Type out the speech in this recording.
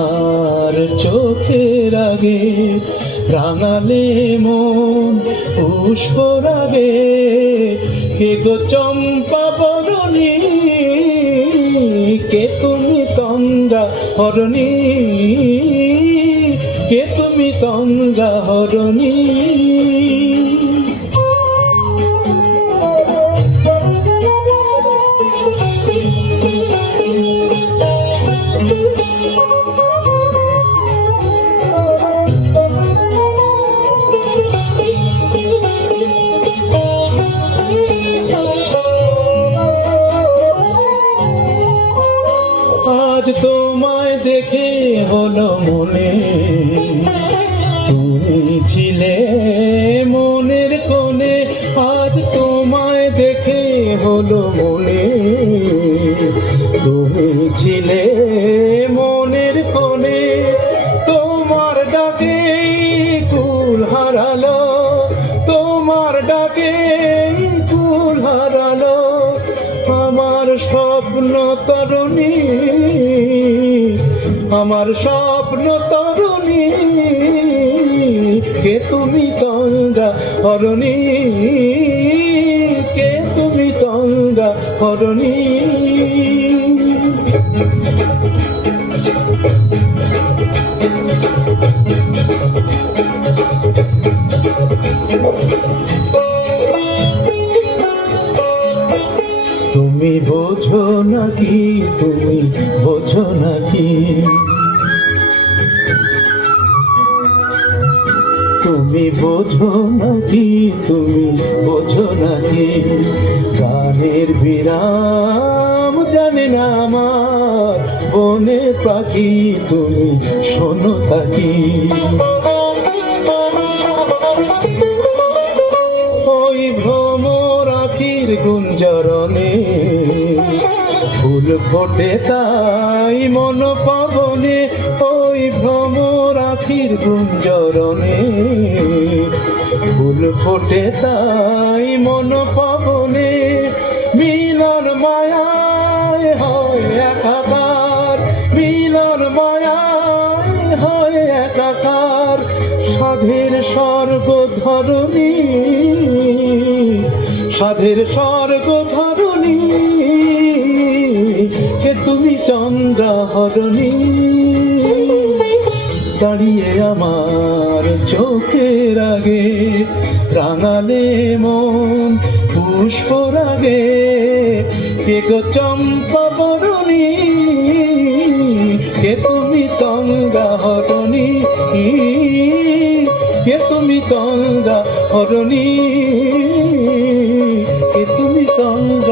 আমার চোখের আগে, রাঙালে মন পুষ্পর আগে। কে গো চম্পা বরণী, কে তুমি তঙ্গা হরণী, কে তুমি তঙ্গা হরণী। আজ তোমায় দেখে হলো মনে, তুমি ছিলে মনের কোণে। আজ তোমায় দেখে হলো মনে, তুমি ছিলে মনের কোণে। তোমার ডাকে কুল হারালো, তোমার ডাকে কুল হারালো আমার স্বপ্ন তরুণী, আমার স্বপ্ন তরুণী। কে তুমি তঙ্গা হরণী, কে তুমি তঙ্গা হরণী। তুমি বোঝো নাকি, তুমি বোঝো নাকি, তুমি বোঝো নাকি, তুমি বোঝো নাকি। গানের বিরাম জানে না আমার বনে পাখি, তুমি শোনো তাকি। ওই ভ্রমর আখির গুঞ্জরণে ফুল ফোটে তাই মন পবনে। ওই ভ্রমর আখির গুঞ্জরণে ফুল ফোটে তাই মন পবনে। মিলন মায়ায় হয় একাকার, মিলন মায়ায় হয় একাকার। সাধের স্বর্গ ধরণী, সাধের স্বর্গ ধরণী। কে তুমি চন্দ্রা হরণী, দাঁড়িয়ে আমার চোখের আগে, রাঙালে মন পুষ্পর আগে। কে গো চম্পা বরণী, কে তুমি তঙ্গা হরণী, কে তুমি তঙ্গা হরণী, কে তুমি তঙ্গা